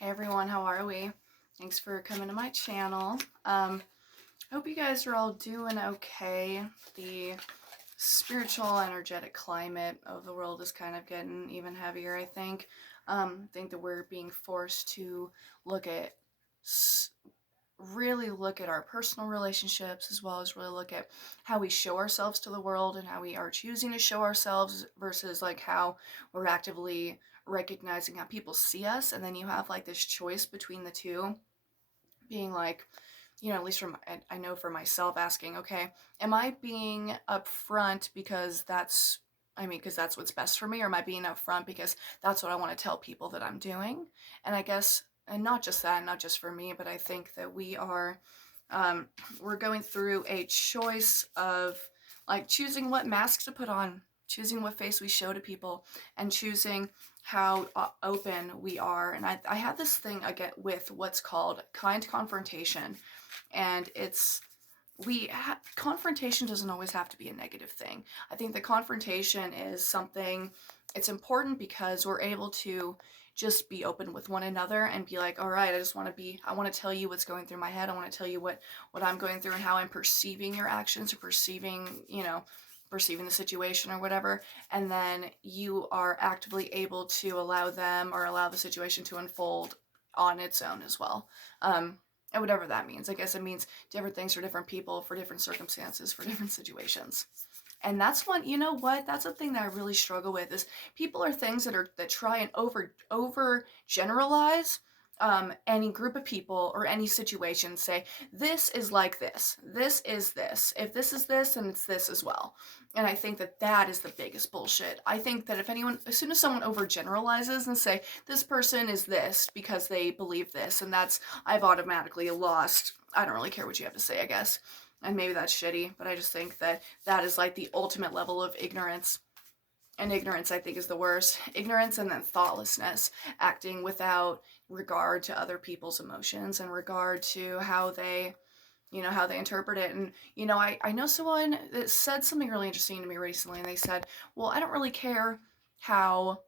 Hey everyone, how are we? Thanks for coming to my channel. Hope you guys are all doing okay. The spiritual, energetic climate of the world is kind of getting even heavier, I think. I think that we're being forced to look at, really look at our personal relationships as well as really look at how we show ourselves to the world and how we are choosing to show ourselves versus like how we're actively recognizing how people see us. And then you have like this choice between the two being like, at least from I know for myself, asking, okay, am I being upfront because because that's what's best for me, or am I being upfront because that's what I want to tell people that I'm doing? And I guess, and not just that, not just for me, but I think that um, we're going through a choice of like choosing what mask to put on, choosing what face we show to people, and choosing how open we are. And I have this thing I get with what's called kind confrontation, and confrontation doesn't always have to be a negative thing. I think the confrontation is something, it's important because we're able to just be open with one another and be like, all right, I want to tell you what's going through my head. I want to tell you what I'm going through and how I'm perceiving your actions or perceiving the situation or whatever. And then you are actively able to allow them or allow the situation to unfold on its own as well. And whatever that means. I guess it means different things for different people, for different circumstances, for different situations. And that's one, you know what? That's a thing that I really struggle with is people are things that try and over generalize any group of people or any situation. Say this is like this. This is this. If this is this, then it's this as well. And I think that that is the biggest bullshit. I think that as soon as someone overgeneralizes and say this person is this because they believe this, and I've automatically lost. I don't really care what you have to say, I guess. And maybe that's shitty, but I just think that that is like the ultimate level of ignorance. And ignorance, I think, is the worst. Ignorance and then thoughtlessness, acting without regard to other people's emotions and regard to how they interpret it. And, I know someone that said something really interesting to me recently, and they said, well, I don't really care how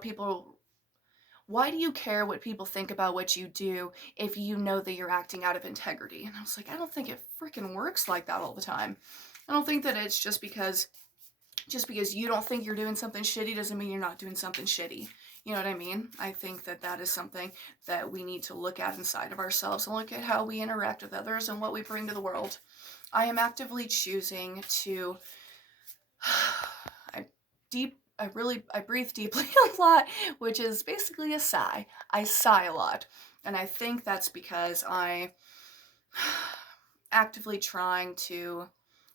people, why do you care what people think about what you do if you know that you're acting out of integrity? And I was like, I don't think it freaking works like that all the time. I don't think that it's just because you don't think you're doing something shitty doesn't mean you're not doing something shitty. You know what I mean? I think that that is something that we need to look at inside of ourselves and look at how we interact with others and what we bring to the world. I am actively choosing to I I breathe deeply a lot, which is basically a sigh. I sigh a lot. And I think that's because I actively trying to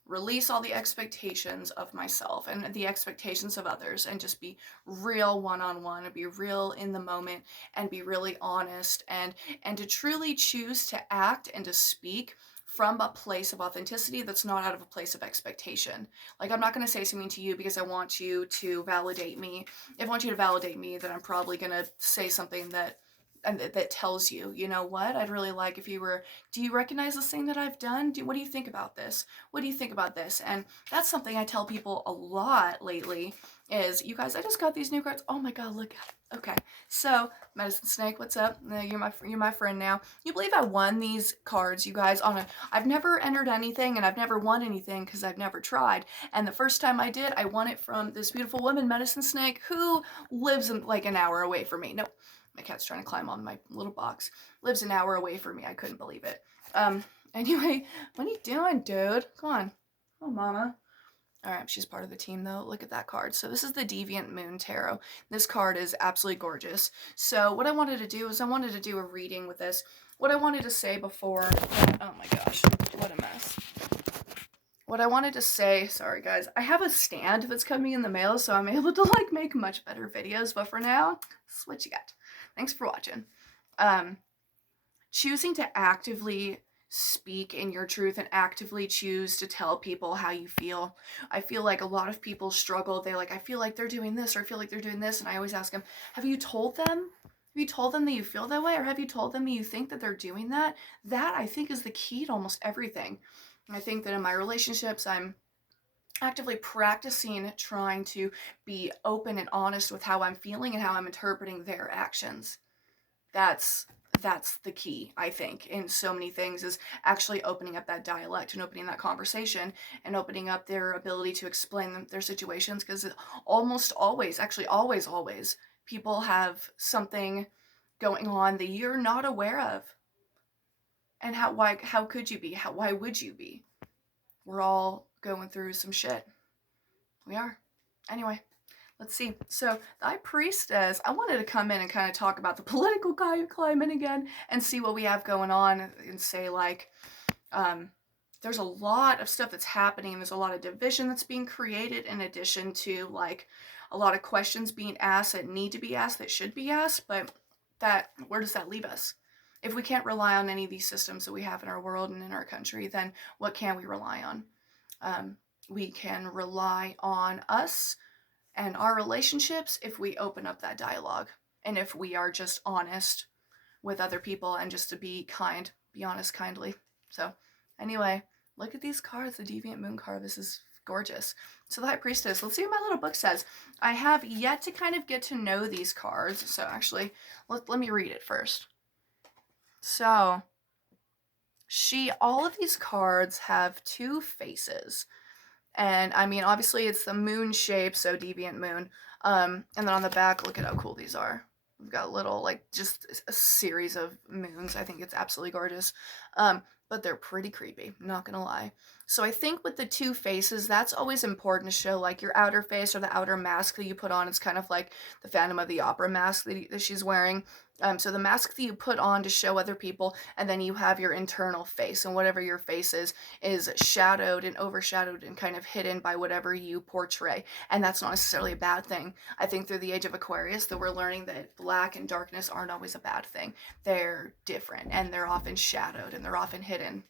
release all the expectations of myself and the expectations of others and just be real one-on-one and be real in the moment and be really honest and to truly choose to act and to speak from a place of authenticity that's not out of a place of expectation. Like, I'm not going to say something to you because I want you to validate me. If I want you to validate me, then I'm probably going to say something that tells you, you know what, I'd really like if you were, do you recognize this thing that I've done? What do you think about this? What do you think about this? And that's something I tell people a lot lately is, you guys, I just got these new cards. Oh my God, look at it. Okay. So, Medicine Snake, what's up? You're my friend now. You believe I won these cards, you guys, I've never entered anything and I've never won anything because I've never tried. And the first time I did, I won it from this beautiful woman, Medicine Snake, who lives in like an hour away from me. No, my cat's trying to climb on my little box. Lives an hour away from me. I couldn't believe it. Anyway, what are you doing, dude? Come on. Oh, mama. All right, she's part of the team though. Look at that card. So this is the Deviant Moon Tarot. This card is absolutely gorgeous. So what I wanted to do is I wanted to do a reading with this. What I wanted to say before, oh my gosh, what a mess. What I wanted to say, sorry guys, I have a stand that's coming in the mail, so I'm able to like make much better videos, but for now, this is what you got. Thanks for watching. Choosing to actively speak in your truth and actively choose to tell people how you feel. I feel like a lot of people struggle. They're like, I feel like they're doing this, or I feel like they're doing this, and I always ask them, have you told them? Have you told them that you feel that way, or have you told them that you think that they're doing that? That, I think, is the key to almost everything. I think that in my relationships, I'm actively practicing trying to be open and honest with how I'm feeling and how I'm interpreting their actions. That's the key, I think, in so many things, is actually opening up that dialect and opening that conversation and opening up their ability to explain their situations, because almost always, actually always, people have something going on that you're not aware of. And how could you be? Why would you be? We're all going through some shit. We are. Anyway, let's see. So the High Priestess, I wanted to come in and kind of talk about the political climate again and see what we have going on, and say, like, there's a lot of stuff that's happening. There's a lot of division that's being created, in addition to, like, a lot of questions being asked that need to be asked, that should be asked. But where does that leave us? If we can't rely on any of these systems that we have in our world and in our country, then what can we rely on? We can rely on us and our relationships if we open up that dialogue, and if we are just honest with other people, and just to be kind, be honest kindly. So anyway, look at these cards, the Deviant Moon card. This is gorgeous. So the High Priestess, let's see what my little book says. I have yet to kind of get to know these cards, so actually let me read it first. So all of these cards have two faces. And I mean, obviously it's the moon shape, so Deviant Moon. And then on the back, look at how cool these are. We've got little, like, just a series of moons. I think it's absolutely gorgeous. But they're pretty creepy, not gonna lie. So I think with the two faces, that's always important to show, like, your outer face or the outer mask that you put on. It's kind of like the Phantom of the Opera mask that she's wearing. So the mask that you put on to show other people, and then you have your internal face, and whatever your face is shadowed and overshadowed and kind of hidden by whatever you portray. And that's not necessarily a bad thing. I think through the age of Aquarius that we're learning that black and darkness aren't always a bad thing. They're different, and they're often shadowed, and they're often hidden.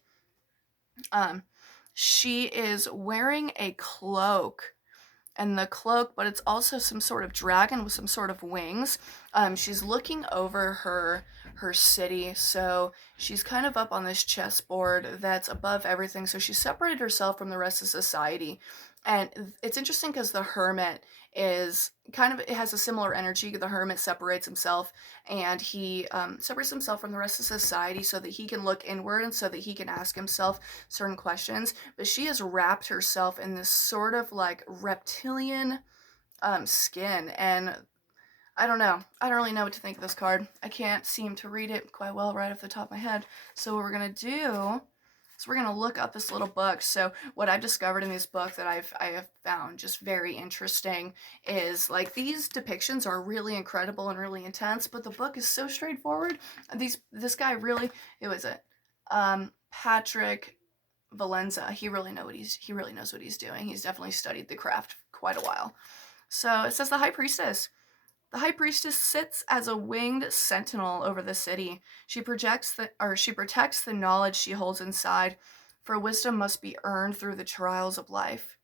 She is wearing a cloak, and the cloak, but it's also some sort of dragon with some sort of wings. She's looking over her city, so she's kind of up on this chessboard that's above everything. So she's separated herself from the rest of society, and it's interesting because the Hermit is kind of, it has a similar energy. The Hermit separates himself, and he separates himself from the rest of society so that he can look inward, and so that he can ask himself certain questions. But she has wrapped herself in this sort of like reptilian skin, and I don't know. I don't really know what to think of this card. I can't seem to read it quite well right off the top of my head. So what we're gonna do is we're gonna look up this little book. So what I've discovered in this book that I have found just very interesting is, like, these depictions are really incredible and really intense, but the book is so straightforward. This guy really, it was it. Patrick Valenza. He really knows what he's doing. He's definitely studied the craft quite a while. So it says the High Priestess. The High Priestess sits as a winged sentinel over the city. She protects the knowledge she holds inside, for wisdom must be earned through the trials of life.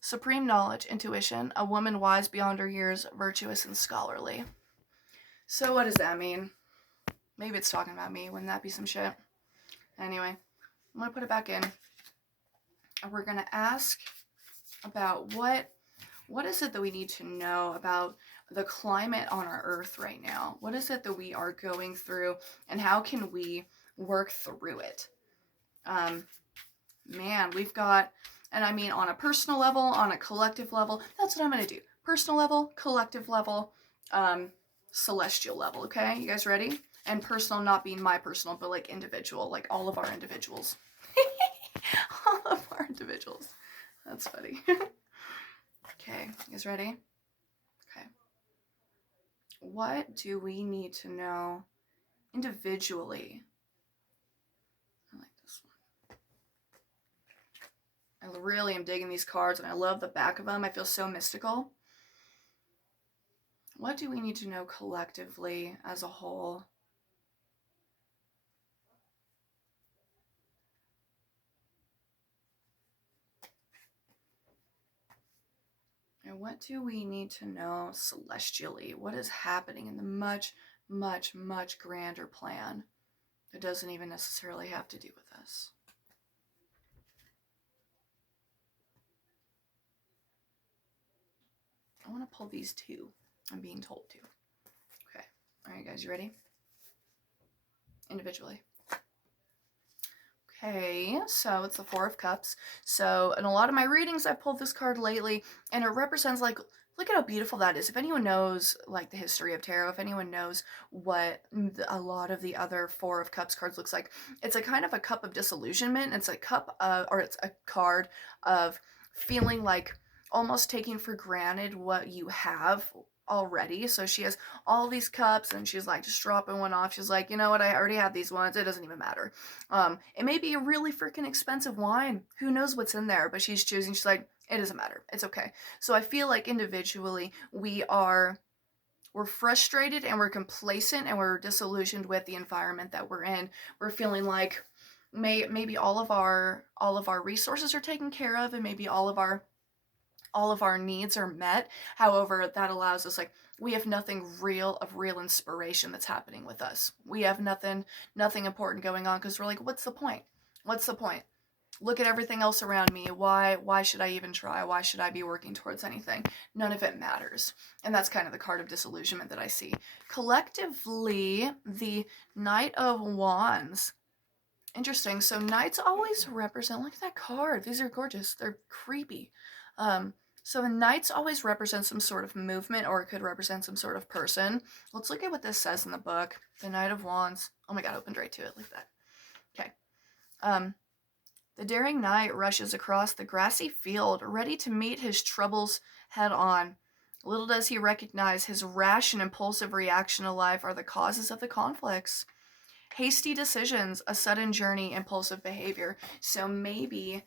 Supreme knowledge, intuition, a woman wise beyond her years, virtuous and scholarly. So what does that mean? Maybe it's talking about me. Wouldn't that be some shit? Anyway, I'm gonna put it back in. And we're gonna ask about what is it that we need to know about the climate on our earth right now? What is it that we are going through, and how can we work through it? Man, we've got, and I mean on a personal level, on a collective level, that's what I'm going to do. Personal level, collective level, celestial level, okay? You guys ready? And personal not being my personal, but like individual, like all of our individuals. All of our individuals. That's funny. Okay, you guys ready? Okay. What do we need to know individually? I like this one. I really am digging these cards, and I love the back of them. I feel so mystical. What do we need to know collectively as a whole? And what do we need to know celestially? What is happening in the much, much, much grander plan that doesn't even necessarily have to do with us? I want to pull these two. I'm being told to. Okay. All right, guys, you ready? individually. Okay, so it's the Four of Cups. So in a lot of my readings, I pulled this card lately, and it represents like, look at how beautiful that is. If anyone knows like the history of tarot, if anyone knows what a lot of the other Four of Cups cards looks like, it's a kind of a cup of disillusionment. It's a cup of, or it's a card of feeling like almost taking for granted what you have already. So she has all these cups and she's like just dropping one off. She's like, you know what, I already have these ones, it doesn't even matter. It may be a really freaking expensive wine. Who knows what's in there? But she's choosing. She's like, it doesn't matter. It's okay. So I feel like individually we're frustrated and we're complacent and we're disillusioned with the environment that we're in. We're feeling like maybe all of our resources are taken care of, and maybe all of our needs are met. However, that allows us, like, we have nothing real inspiration that's happening with us. We have nothing important going on, because we're like, what's the point? What's the point? Look at everything else around me. Why should I even try? Why should I be working towards anything? None of it matters. And that's kind of the card of disillusionment that I see. Collectively, the Knight of Wands. Interesting. So knights always represent, look at that card. These are gorgeous. They're creepy. So the knights always represent some sort of movement, or it could represent some sort of person. Let's look at what this says in the book. The Knight of Wands. Oh my god, opened right to it. Look at that. Okay. The daring knight rushes across the grassy field, ready to meet his troubles head on. Little does he recognize his rash and impulsive reaction to life are the causes of the conflicts. Hasty decisions, a sudden journey, impulsive behavior. So maybe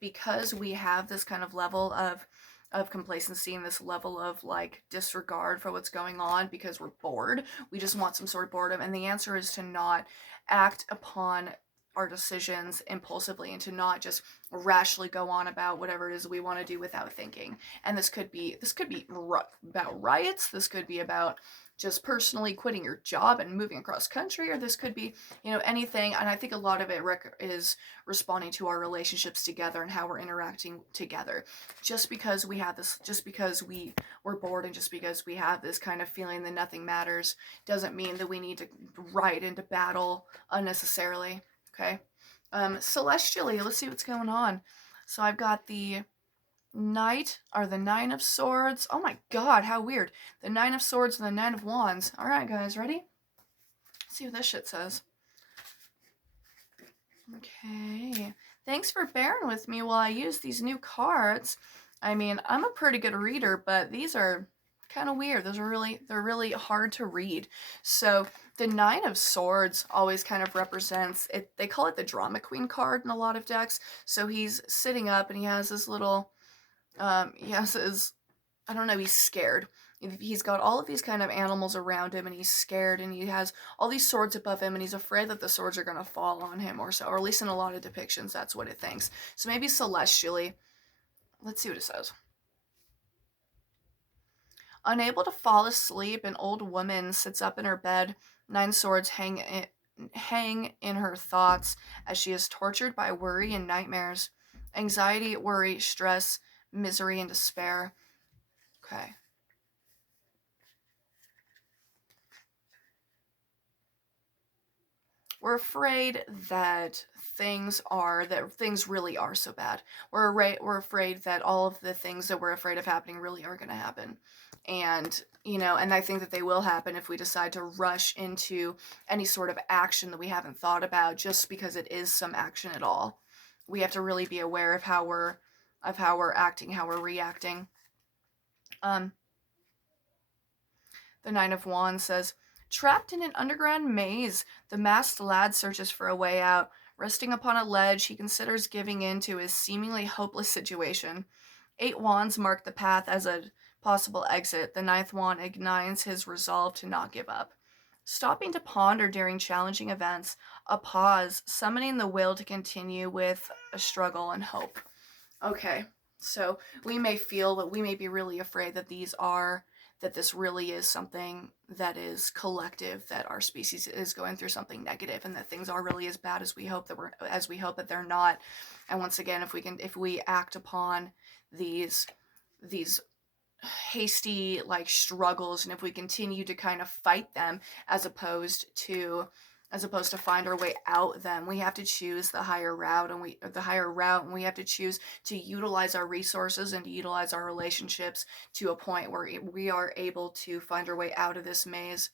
because we have this kind of level of complacency and this level of like disregard for what's going on because we're bored, we just want some sort of boredom, and the answer is to not act upon our decisions impulsively and to not just rashly go on about whatever it is we want to do without thinking. And this could be about riots, this could be about just personally quitting your job and moving across country, or this could be, anything. And I think a lot of it is responding to our relationships together and how we're interacting together. Just because we're bored, and just because we have this kind of feeling that nothing matters, doesn't mean that we need to ride into battle unnecessarily. Okay. Celestially, let's see what's going on. So I've got the Knight, or the Nine of Swords. Oh my god, how weird. The Nine of Swords and the Nine of Wands. Alright, guys, ready? Let's see what this shit says. Okay. Thanks for bearing with me while I use these new cards. I mean, I'm a pretty good reader, but these are kind of weird. They're really hard to read. So the Nine of Swords always kind of represents it. They call it the drama queen card in a lot of decks. So he's sitting up and he has this little he has his, I don't know, he's scared. He's got all of these kind of animals around him, and he's scared, and he has all these swords above him, and he's afraid that the swords are going to fall on him, or so, or at least in a lot of depictions, that's what it thinks. So maybe celestially. Let's see what it says. Unable to fall asleep, an old woman sits up in her bed. Nine swords hang in her thoughts as she is tortured by worry and nightmares. Anxiety, worry, stress, misery, and despair. Okay. We're afraid that things really are so bad. We're afraid that all of the things that we're afraid of happening really are going to happen. And, and I think that they will happen if we decide to rush into any sort of action that we haven't thought about just because it is some action at all. We have to really be aware of how we're acting, how we're reacting. The Nine of Wands says, trapped in an underground maze, the masked lad searches for a way out. Resting upon a ledge, he considers giving in to his seemingly hopeless situation. 8 wands mark the path as a possible exit. The 9th wand ignites his resolve to not give up. Stopping to ponder during challenging events, a pause, summoning the will to continue with a struggle and hope. Okay, so we may feel that we may be really afraid that this really is something that is collective, that our species is going through something negative, and that things are really as bad as we hope that they're not. And once again, if we act upon these hasty like struggles, and if we continue to kind of fight them as opposed to as opposed to find our way out them. We have to choose the higher route, and we have to choose to utilize our resources and to utilize our relationships to a point where we are able to find our way out of this maze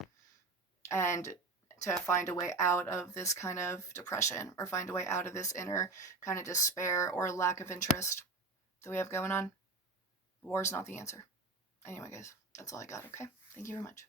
and to find a way out of this kind of depression, or find a way out of this inner kind of despair or lack of interest that we have going on. War is not the answer. Anyway, guys, that's all I got, okay? Thank you very much.